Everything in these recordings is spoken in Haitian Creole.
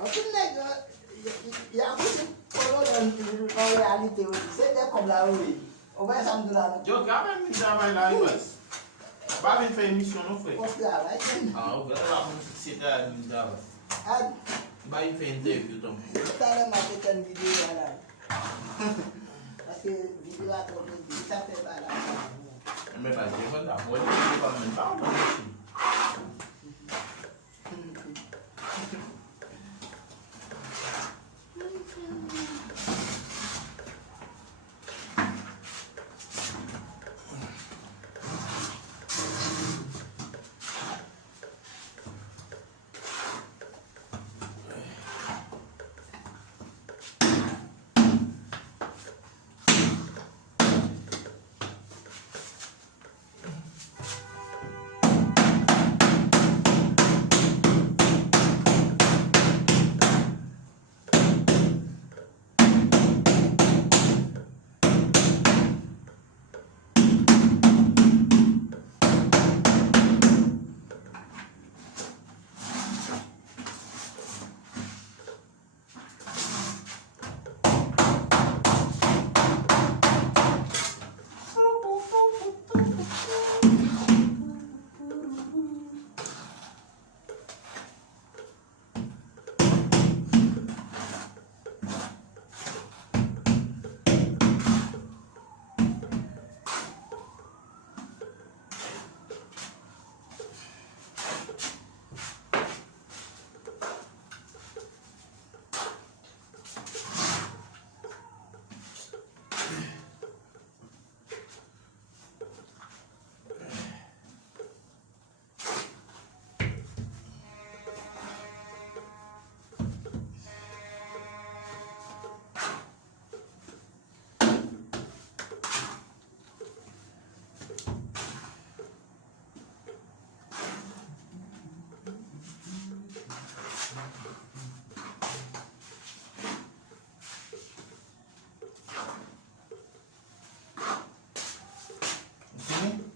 En réalité, c'était comme la oui. On va ensemble de la. Yo, quand même, il travaille là, il passe. Pas une faire émission, non, frère. On travaille. Ah, ok, là, c'est à l'usage. Ah, Bah, il fait interview, donc. tout à l'heure, m'a fait une vidéo là. Parce que vidéo à ton ça fait pas là. Mais pas, je vais là. Moi, je ne vais pas même pas.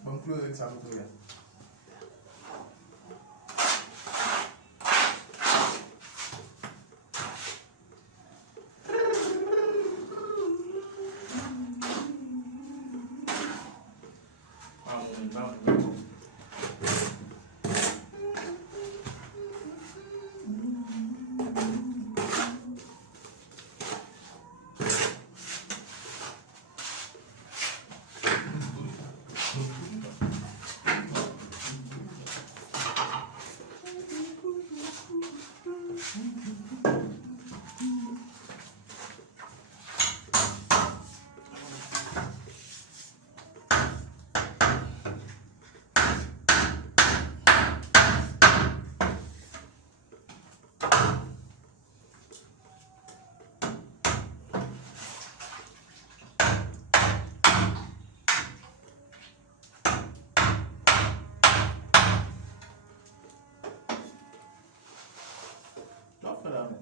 Vamos close avec ça, vous regarde. Non, frère, là, mais.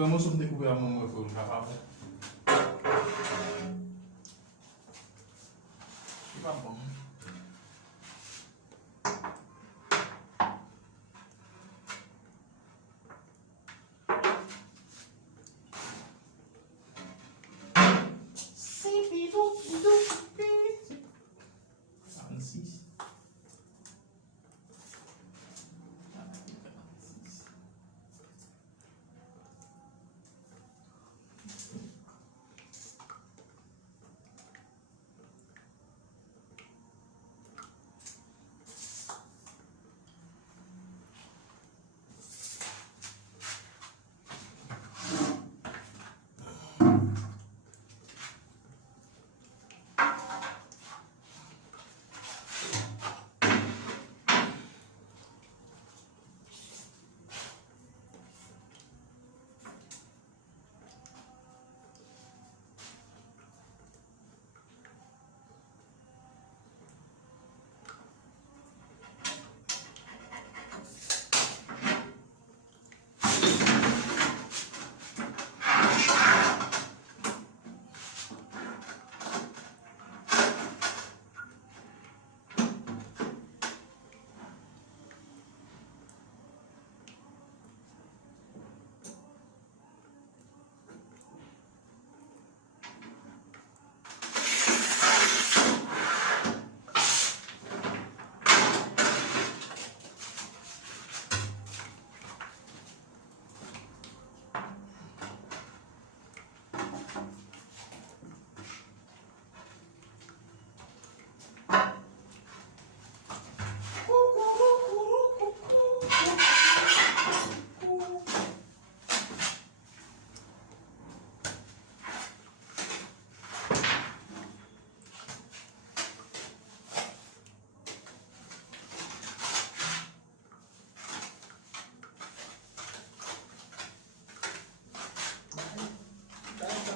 Podemos découvrir un moment pour le papa. C'est pas bon.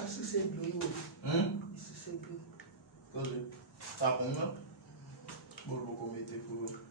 Isso é blue. Isso é blue. Entonces, ¿está con una? Vuelvo a cometer por...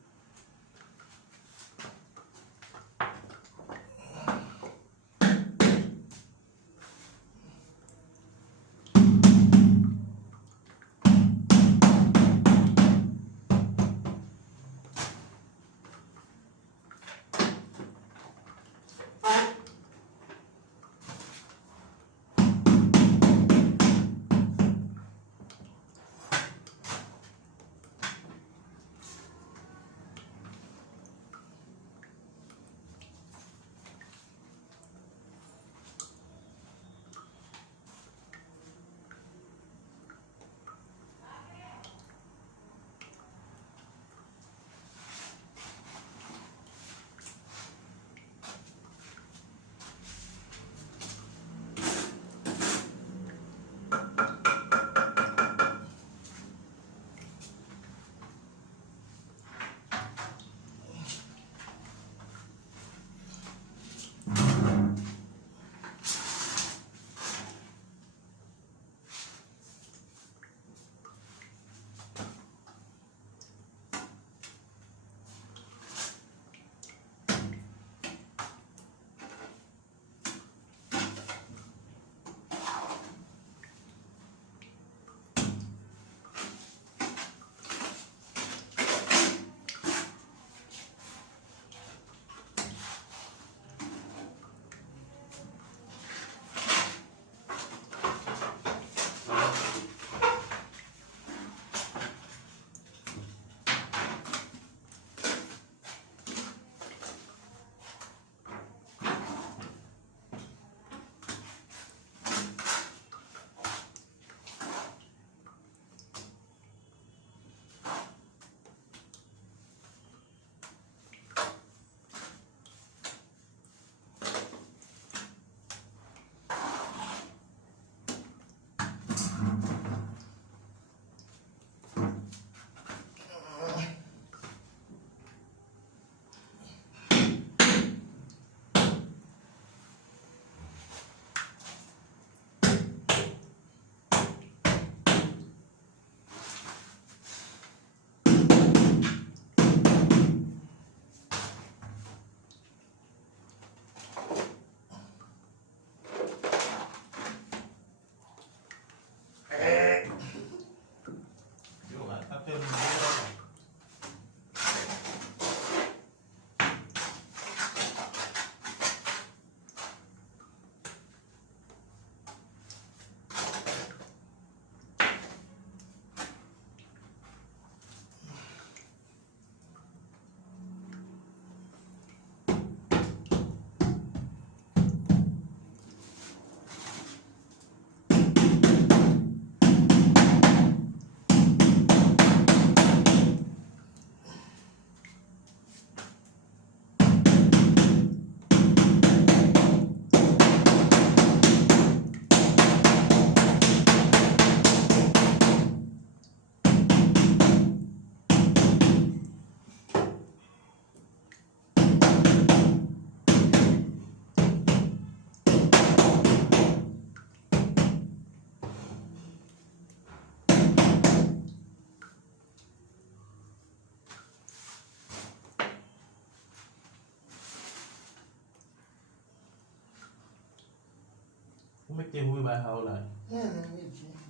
te hui ba haula.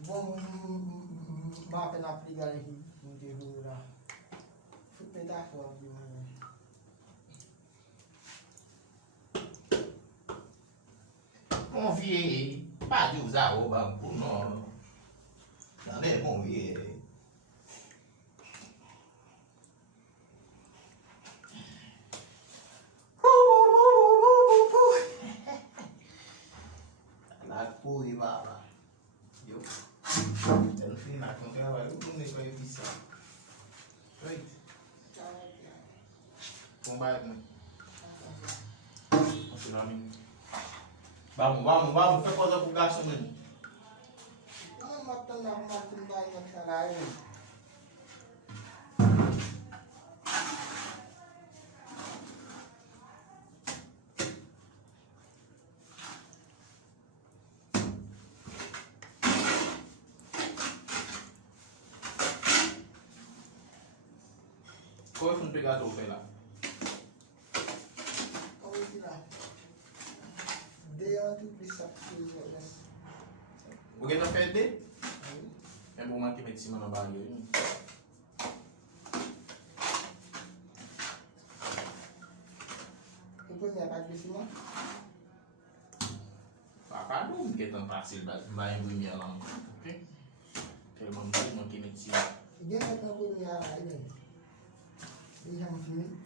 Bom, mapa na briga aí, não derrura. Fui pegar fora de manhã. Convier, pas de usar o banco, não. Não é convier. La couille va là. Yo. Elle fait la contraire, vous tournez quoi et ça. Oui. Combat avec moi. On se l'a mis. Vamos, fais coisa pro gasto mesmo. Não, matando a matunda aí na caralho. Foi um pegador, sei lá. Vamos tirar. Dei outro precisa olha. O que tá fede? É bom manter de cima na barriga. Depois minha parte de cima. Papai não quer tão fácil, vai engolir lá. Ok? Quero manter de cima. Dia vai ter uma minha aí, né? E já me filme.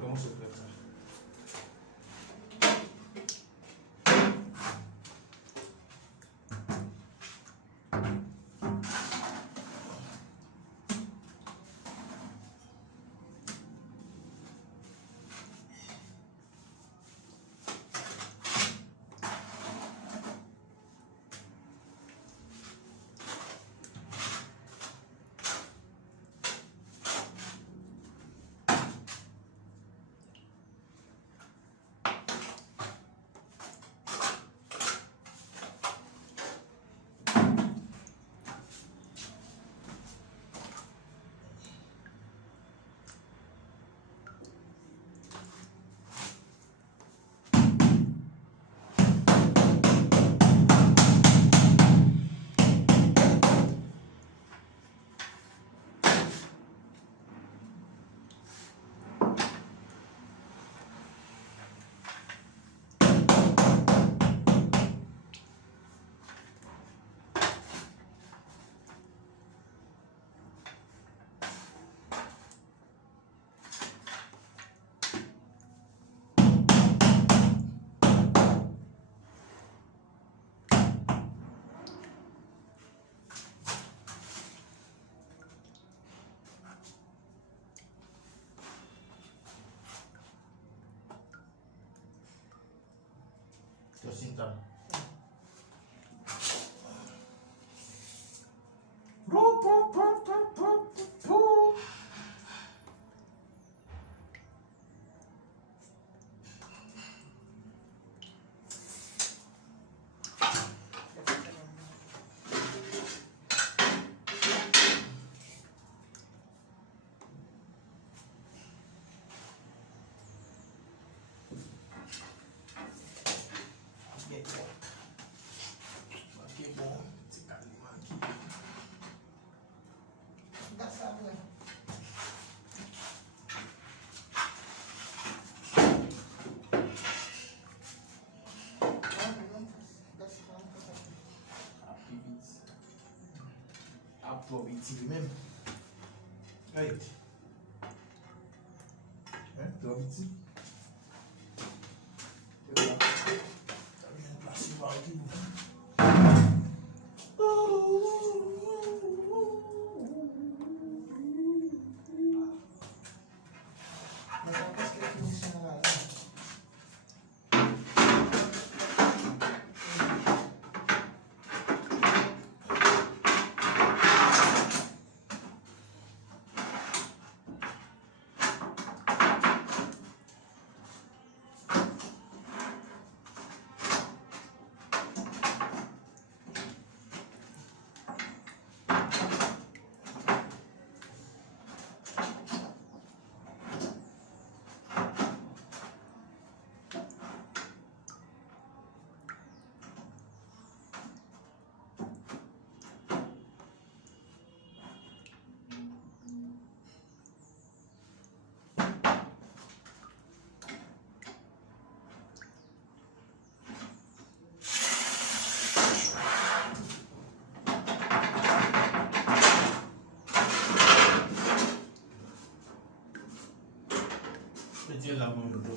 Vamos sorpresa. Jacinta. Probiti men. Right. Probiti. Plasi bagi. Matapos kayo finish na nga lang. Pwede lang mo ito.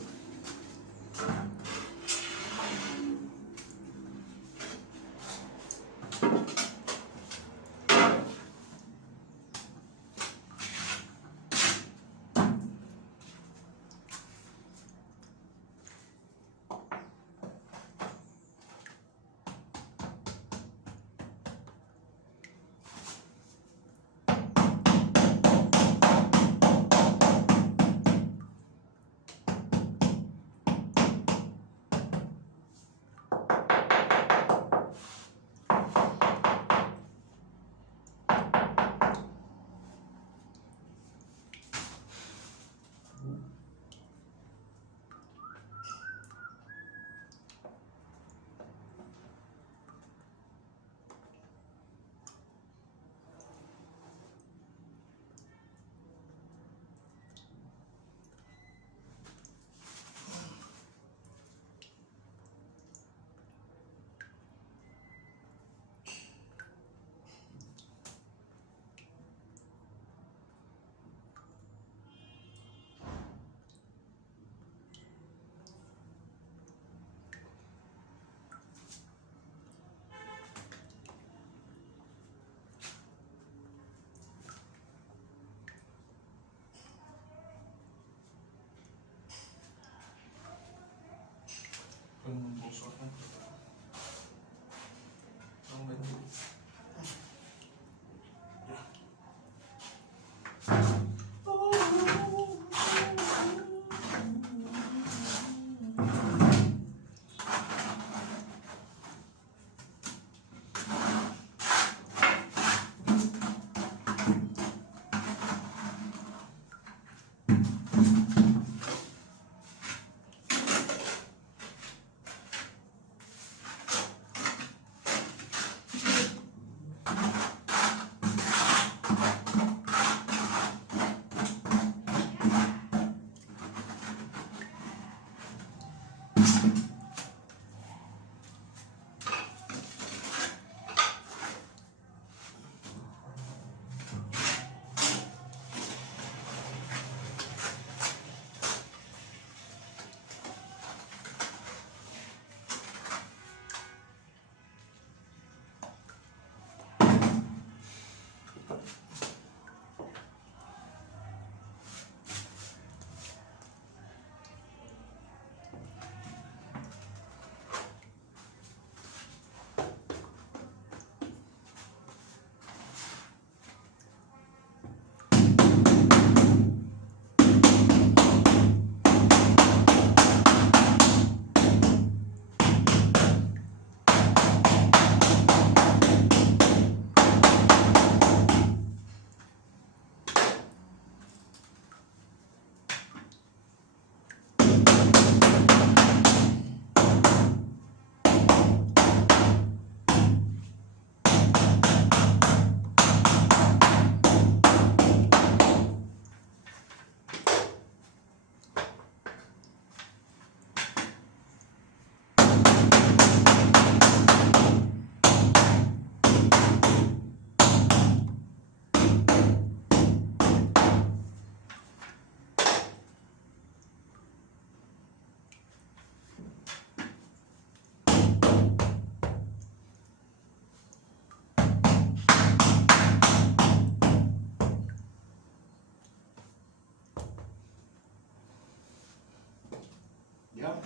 ¿Ya?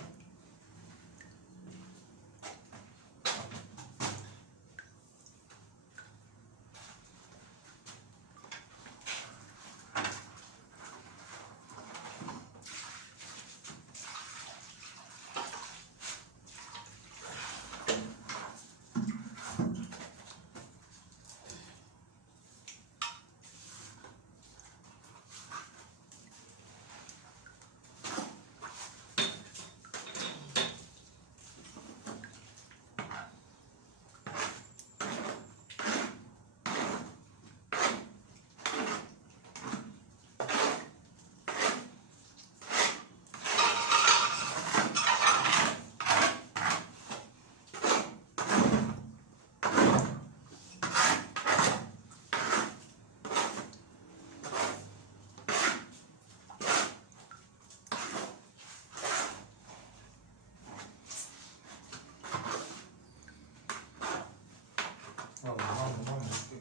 Vamos.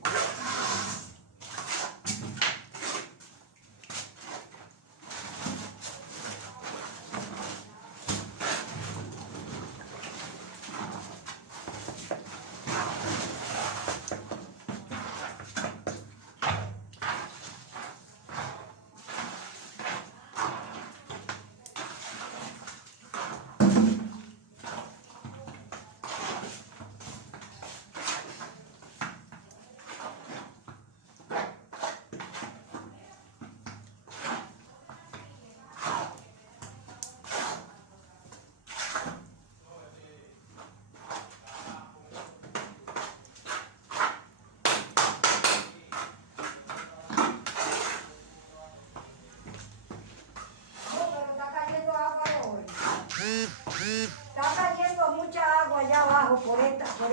Está cayendo mucha agua allá abajo por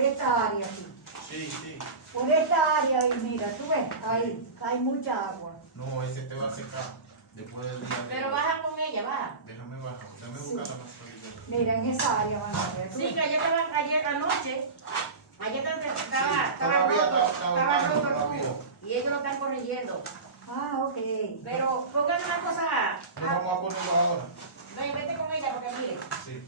esta área aquí. Sí. Por esta área ahí, mira, tú ves, ahí, hay mucha agua. No, ese te va a secar después del día. Pero baja con ella, baja. Déjame bajar. Déjame buscar la mascarilla. Mira, en esa área van a ver. ¿tú Sí, ves? que ayer anoche, ayer estaba todavía roto, estaba estaba roto todavía. el tubo, y ellos lo están corrigiendo. Ah, ok. Pero pongan una cosa, No vamos a ponerlo ahora. no, y vete con ella porque mire, Sí.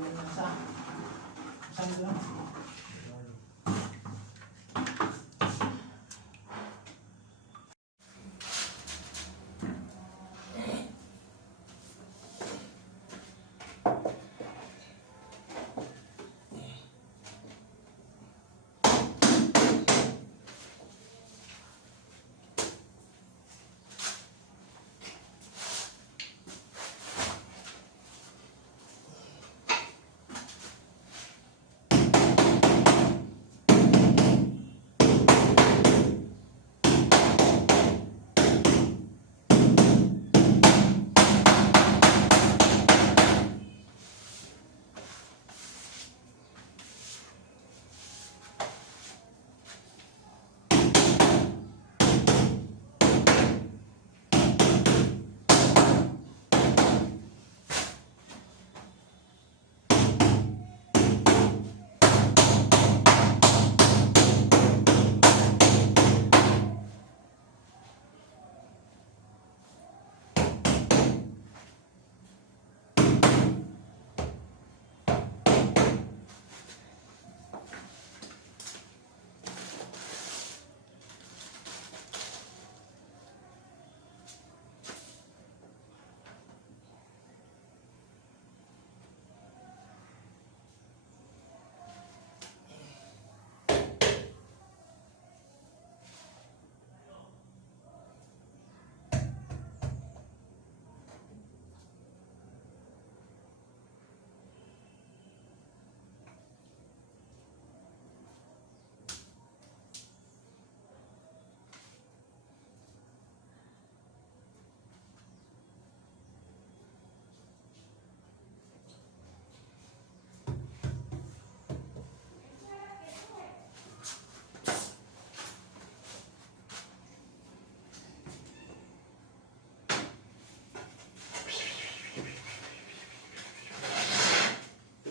nasa. Saan doon?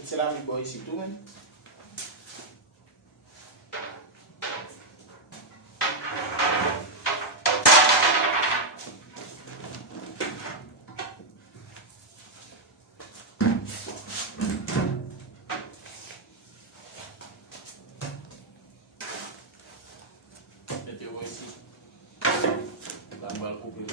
C'est la mi boy ici tout, hein? Mettez-vous ici. La balle coupée.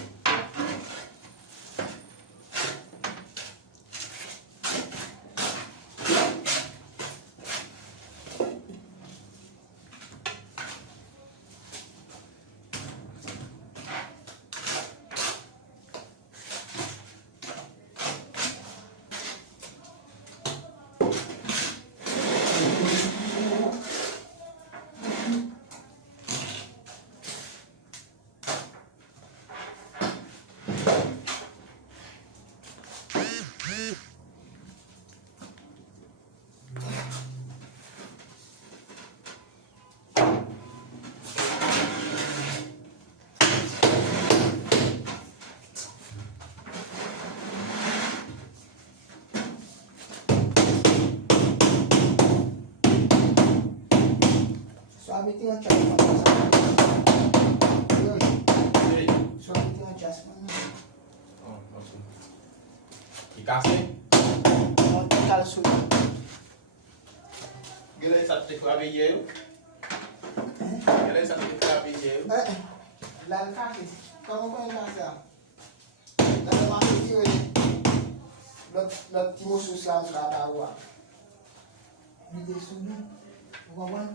Suami tinggal adjustment. Hey. Suami tinggal adjustment. Oh, ok. E cassé? Não tem calço. Gila sa te kwa biye yo? Gila sa te kwa biye yo? Lá kaki. Kamu kau yang nasa. Dalam masa itu lot timo susam kata awak. Bide suni. Wawan.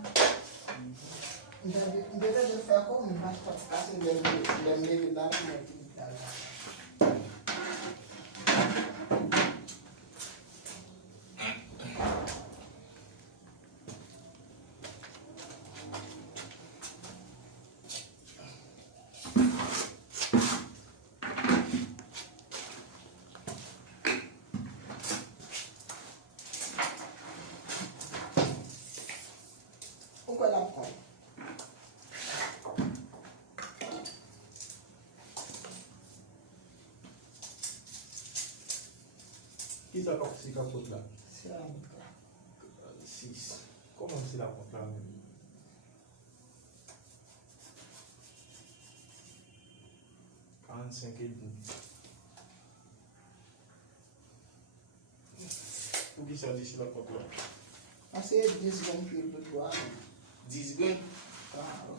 Dia dah fẹ́ kó mi máa tọ́ kasi lẹ́mìlẹ́mì láti mọ̀ tí ìdára. O qual é a cor? Qui ça comme si capote là? Cerâmica. 6. Comment c'est la porte là? $45,5. faut qu'il sorte d'ici la porte là. Así es 10 grains de agua. 10 grains. Claro.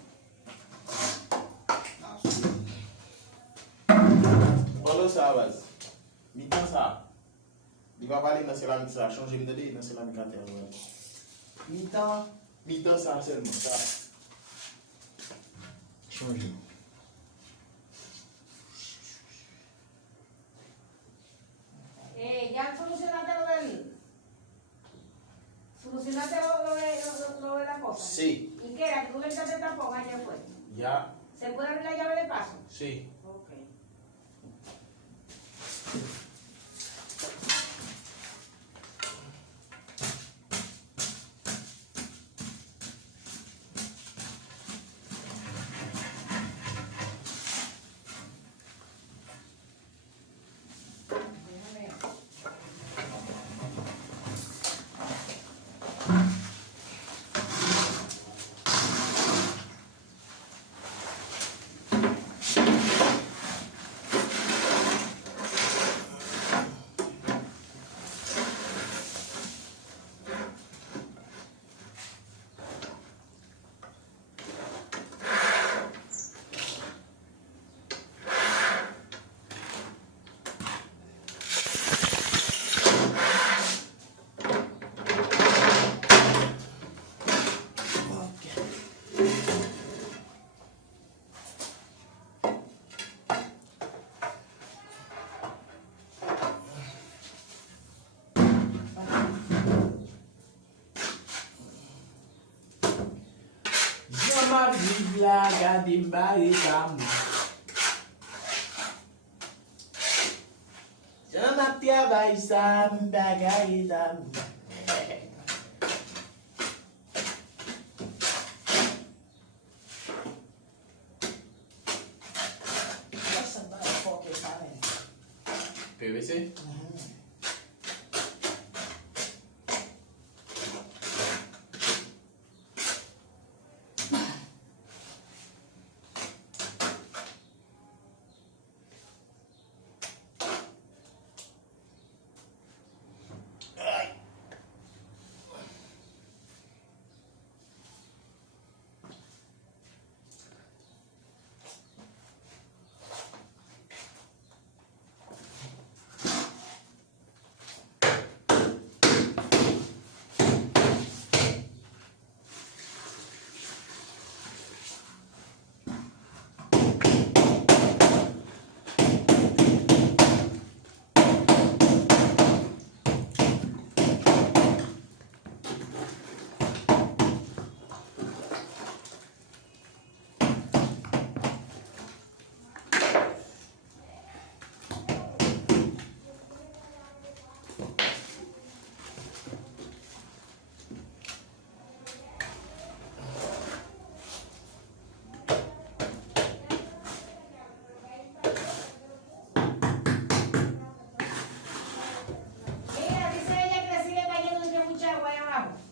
Así. Pendant ça, base. Mi-temps ça. Il va parler dans céramique ça. Changer de dans céramique à terre. Mi-temps. Mi-temps ça seulement. Ça. Changer. Ya solucionaste lo de la cosa. Sí. ¿Y qué era? ¿Que tú le echaste tapón ayer fue? Ya. ¿Se puede abrir la llave de paso? Sí. Ok. Jama vive la gade mbari kam. Jama travail sa mbagay dam. Essa vai focar também. PVC?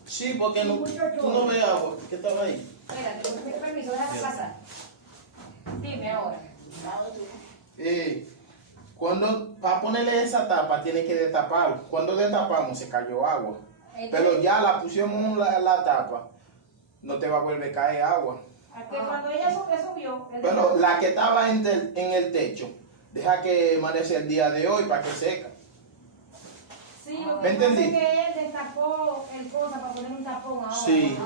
Sí, porque no, tú no ves agua. ¿Qué estaba ahí? Espérate, con permiso, déjame pasar. Dime ahora. Cuando, para ponerle esa tapa, tiene que destapar. Cuando destapamos, se cayó agua. Pero ya la pusimos la tapa, no te va a volver a caer agua. A que cuando ella subió. Pero la que estaba en el techo, deja que amanece el día de hoy para que seca. Sí, lo ¿Me que pasa es entendí? que él destapó el cosa para poner un tapón ahora. Sí.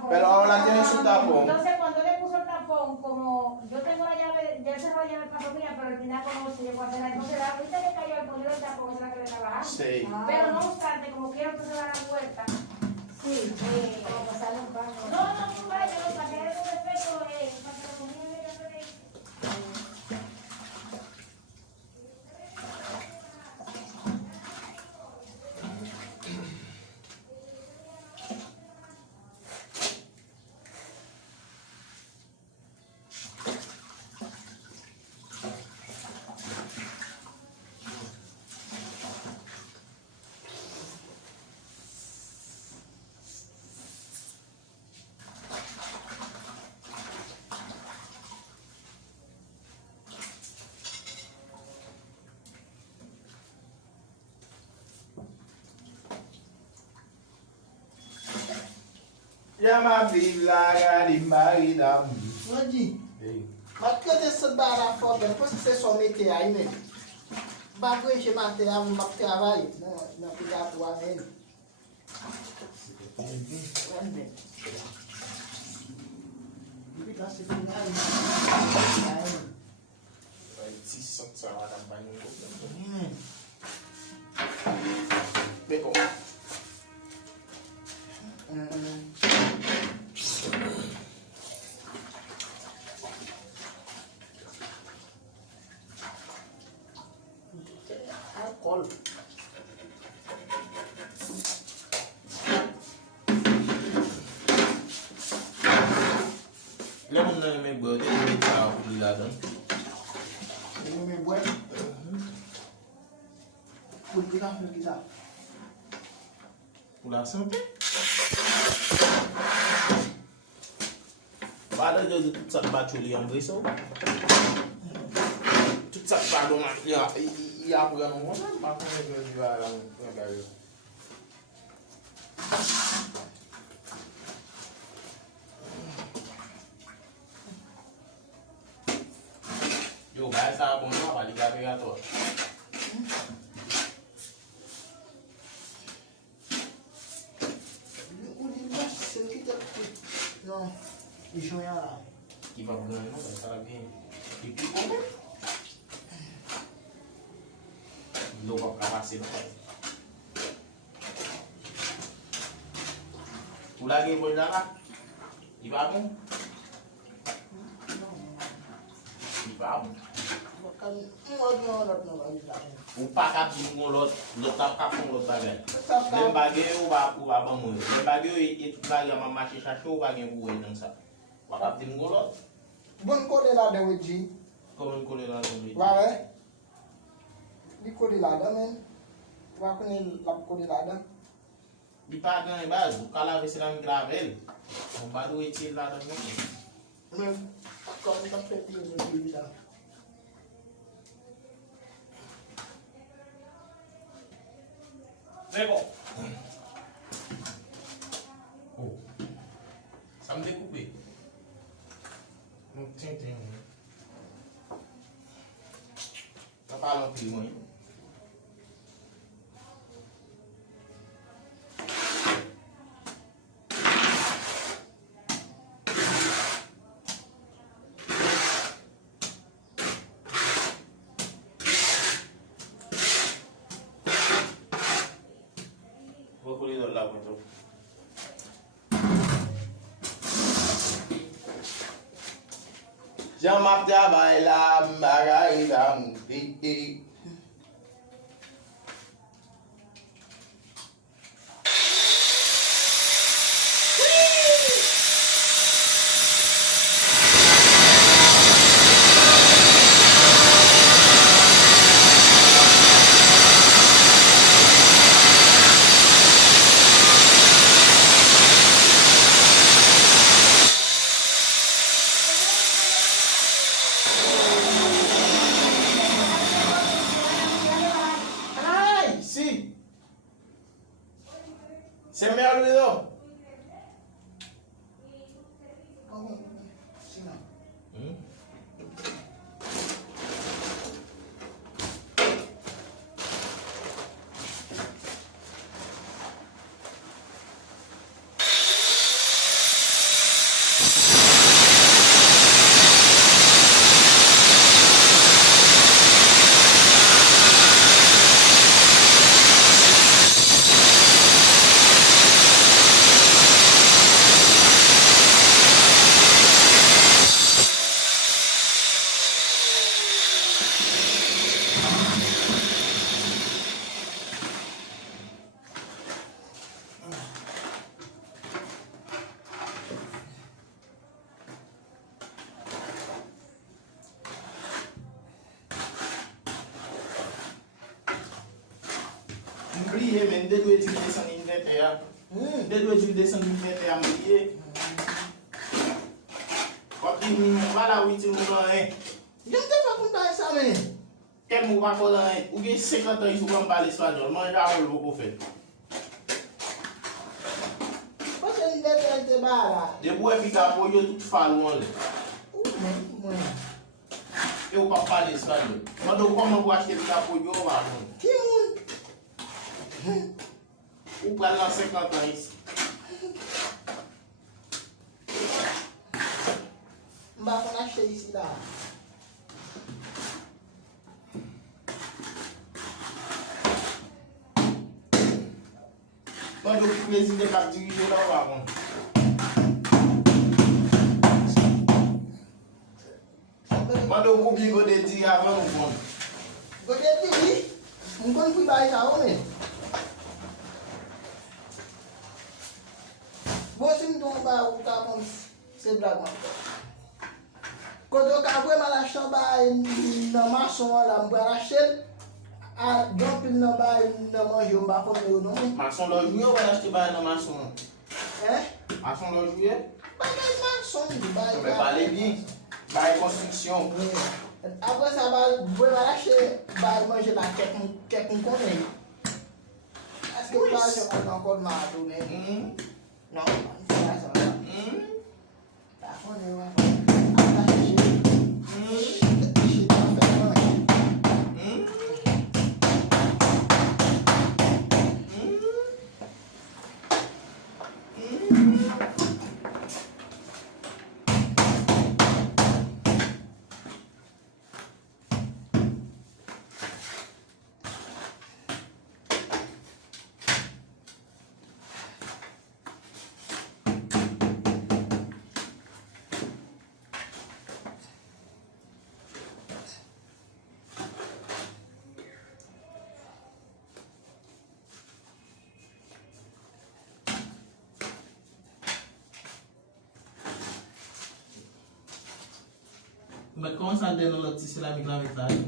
Por Pero eso ahora que tiene su tapón. Entonces, cuando él le puso el tapón, como yo tengo la llave, ya él cerró la llave del paso mía, pero el tinaco no se llegó a hacer. Entonces, la ahorita que cayó al poner el tapón, esa es la que le trabajamos. Sí. Pero no obstante, como quiero que se da la vuelta. Sí, para pasarle un paso. No, vaya, no, para que él no defecto, para que la comida venga a hacer ahí. Llama Bibla Galimbarida. Madi, mas que esse barra foda, depois que você só meter aí, né? Bagulho de material, vai, não pegar a tua nele. Vamos ver. Pegar esse final aí. Vai te sentar lá na banho. Vem com. Alcohol. Le moun nan men bwe, te men ta pou li la dan. Ele me bué. Por que não fica isso? Pou la santé. Pada yo di tout sa batyo li yon breso. Tout sa pardon ya apren nou moun. Pa konen yo di a la moun. Yo, bay sa bon nou pa li gabe gato. Não, deixa eu olhar lá. Ki pa pou nan nou, bay sa la bien. Ki pi pou men. Lo pa kavase nou. Ou la gen bon la? I ba bon? I ba bon. Ou pa kap di moun lot kap moun lot bagay. Lem bagay ou ba ban moun. Lem bagay ou tout bagay man mache chache ou bagay pou nan sa. Wa kap di moun lot. Bon kode la de weji. Komen kole la don Wa we? Di kode la de men. Wa kone la kode la de. Di pa gan e baz, ou kala vese lan gravel. On ba do eti la don moun. Men, kone ta peti yon weji la. C'est bon. Oh. Ça me découpe. Donc, tiens. Ça parle un peu moins. Jean map travail la bagay la mouti. Se me olvidó. Mbliye men, de dwe di desan invente ya. De dwe di desan invente ya mbliye. Kwa ki mwen wala witi mwen lan en. Jan te pa konta e sa men. Ken mwen wako lan en. Ou gen 50 ans sou kan pale espanyol. Manja ou loko fet. Kwa se invente el te malade. Depois é ficar apoio, tu fala onde. Mwen. Eu para falar isso, velho. Quando eu como, eu gosto de ficar apoio, mano. Ki moun? O cara lá 50 anos. Mba kon achete isi la. Quando eu presidente para dirigir lá, mano. Quando eu comi, eu dedi avant o bom. Gote di, mwen kon kou bayi sa ou men. Bo si mdon ba ou ka kon se blagman. Koto ka vwe man la chan bayi nan mason la mwen rachel, a don pil nan bayi nan manje ou mba kon yo non men. Maçon l'a joué ou elle a acheté dans maçon? Maçon l'a joué? Bagay mason di bayi. Mais parlez bien. Bail construction. Apre sa vwe man rachel bayi manje la kek mwen konen. Aske mwen bayi joman nan kon ma atou men. Non, mwen fwa sa la. Ta konen wè. Mais comment ça donne le tissu avec la méthode?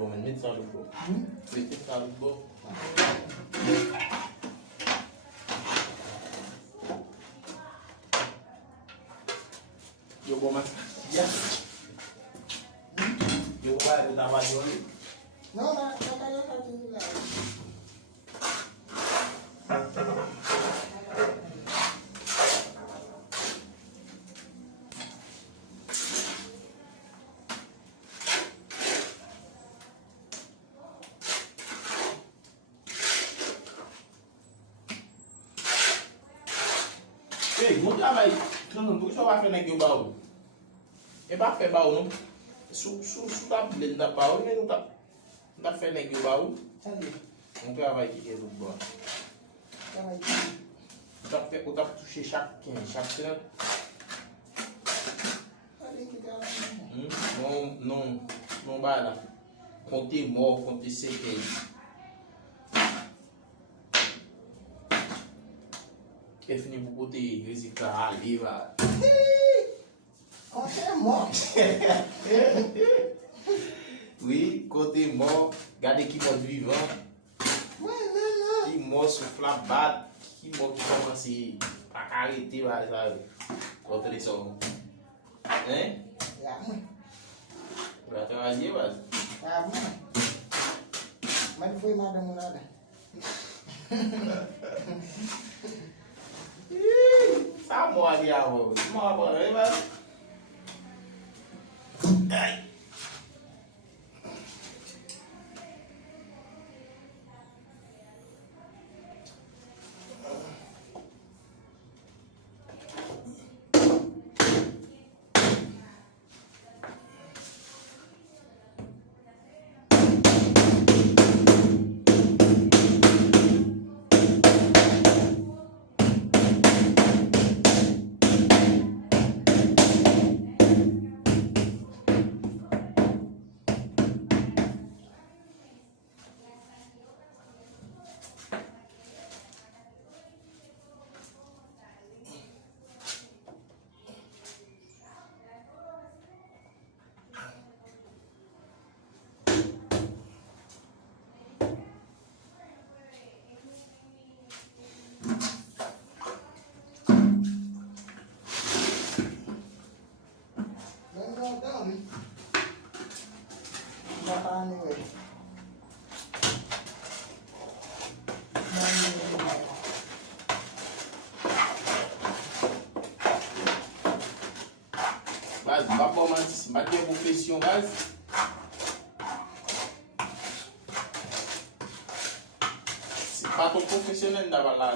bo men, met sa lout bo. Met sa lout bo. Yo bo man. Yes. Yo bo ba yo tava yo li. Non, kaya sa tingin lang. Hey, moun travay, pou ki sa va fè nek yo ba ou? E ba fè ba ou nou? Sou ta blend na ba ou, men nou ta fè nek yo ba ou? Sali. Moun travay ki ke lout ba. Travay ki. Ou ta touche chak 15, chak 30? Sali ki travay. Non ba la. Konte mor, konte sekej. E fini pou kote rezikla ali va. Kote mor. Oui, kote mor, gade ki mor vivan. Non. Ki mor sou flap bat, ki mor ki komansi pa karete va. Kote de son. Hein? Ya mwen. Pra travaye va. Ya mwen. Mwen fwe madam moun ada. Sa mou ali a wou. Mou a wou, e ba? Ay! Baz, ba poman si bat gen profesyon, baz. Si pa ton profesyonel davan la.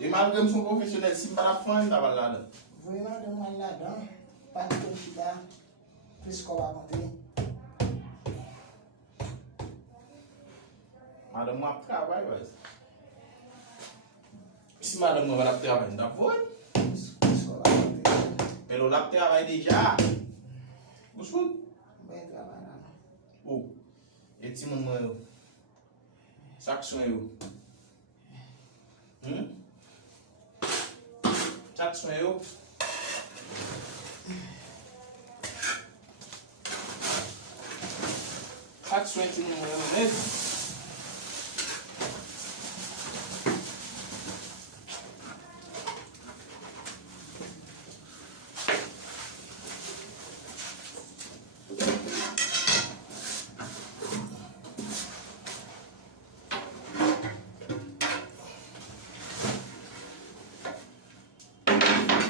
E malgrem son profesyonel, si pa la fan davan la. Vwe madam moun la dan. Pati kon chida. Plis ko ba konti. Madam moun ap travay, baz. Si madam moun ap travay, da voy. Plis ko ba konti. Pero ap travay deja. Gouskoun? Ben travay nan. Ou, e ti moun mwen yo. Saksyon yo. Saksyon yo. Saksyon ti moun mwen yo, ne?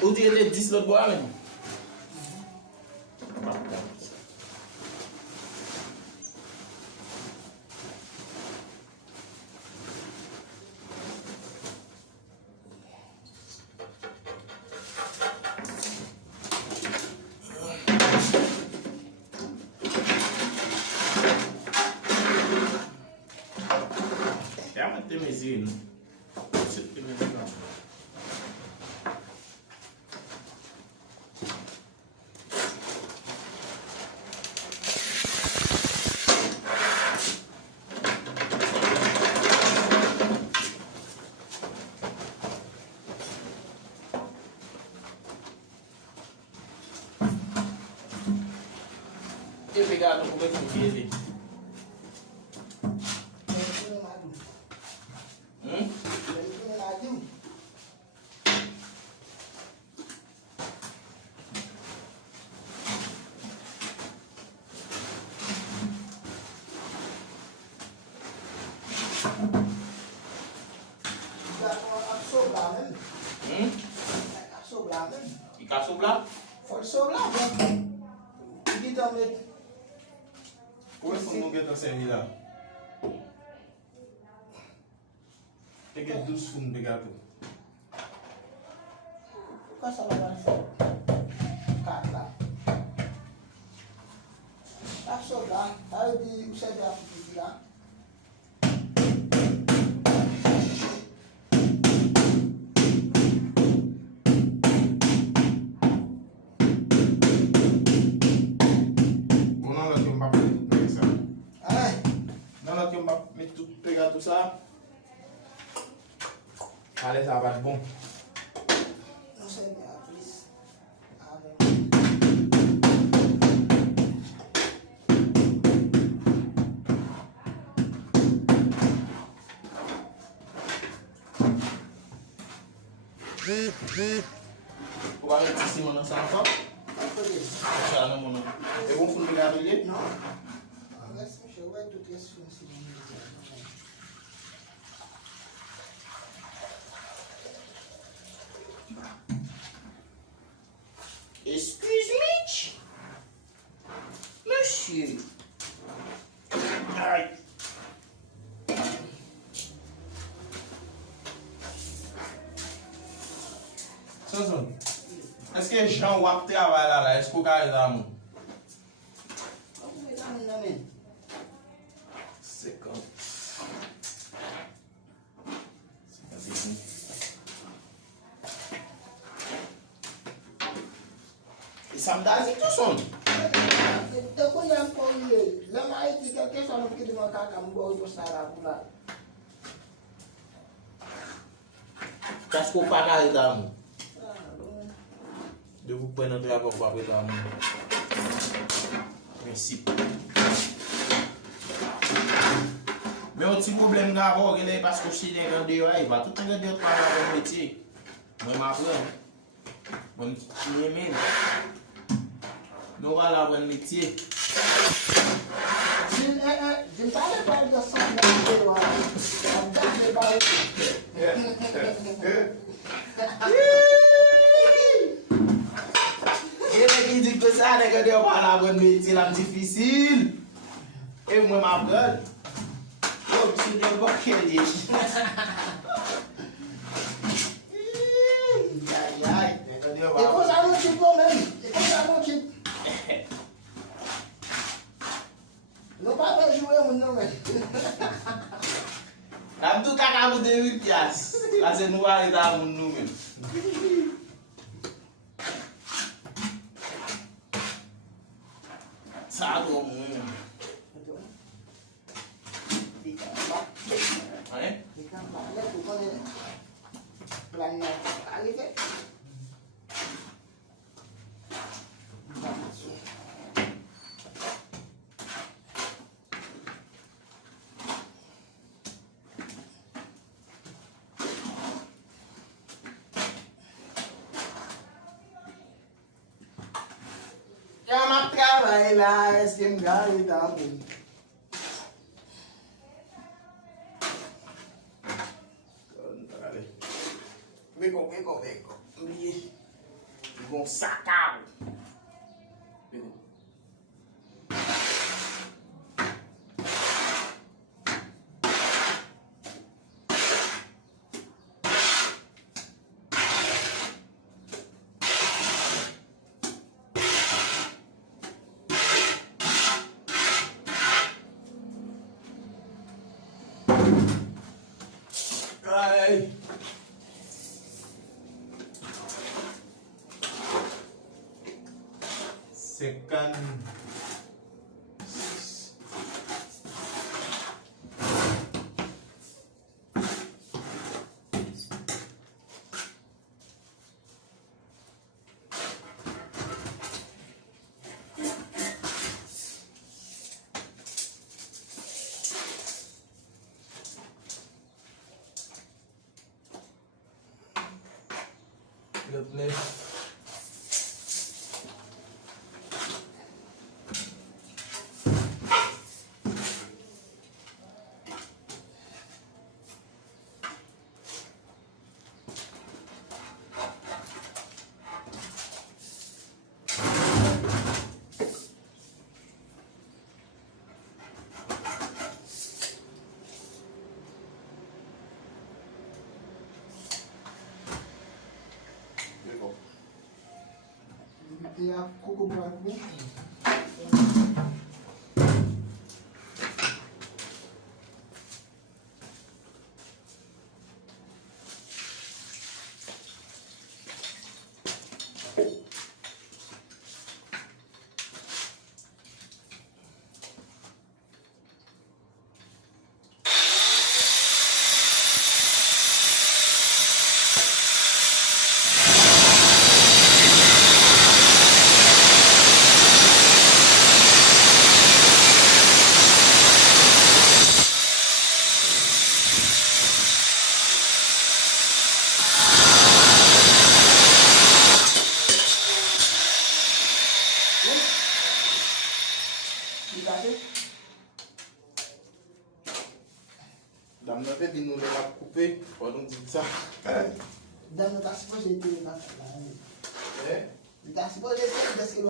Ou di ete 10 lot bo a men? Ya mwen te mezi nou. Se te mezi nou. E pegado com o que ele ka soubla? Faut sauver là. Qui t'en met? Pou e foun nou get an servi la? E get 12 foun de gato. Pourquoi ça va faire? 4 là. La sauve là. Ça veut dire, vous savez, la petite là. Tout ça. Allez, ça va être bon. Non, c'est bien, plus. On va mettre ici mon ensemble. Ça, non, mon nom. Et vous faites le atelier? Non. Je vais tout laisser ici. Excuse me, monsieur. Aïe. Soson, est-ce que Jean Wap travaille là? Est-ce que vous avez là? 50. E sa mda zi tout son. Te kon yon pou yon, lèman iti kelke son nou ki di man kaka mbo yon stara pou la. Kas ko pa ka eta moun? De vous prendre un travail pour eta moun. Principe. Mais un petit problème d'abord, il est parce que si les gens il va tout le temps parler à mon métier. Moi, je m'apprends. Bon, je m'aime. Nous voilà bon métier. Je ne parle pas de ça, mais je ne parle Il dit que ça, les gens parlent à bon métier, c'est difficile. Et moi, je m'apprends. Oh, c'est de bon qu'elle est. Aïe, aïe. Et quand ça nous dit même, et quand ça nous dit, nous pas jouer mon nom. La tout caca pour 2000 piastres. Là, c'est nous arrêter à mon nom. Ça, tout le monde. Hein? Ya m'a travaillé là, est-ce que me garde dans mon Vengo. Vão sacar. Ai. Second. Goodness. Il y a coco pour la couper. Dame notre vie, nous l'avons coupé. Pendant que ça. Dans notre supposé être dans la. Eh? Il est supposé être parce que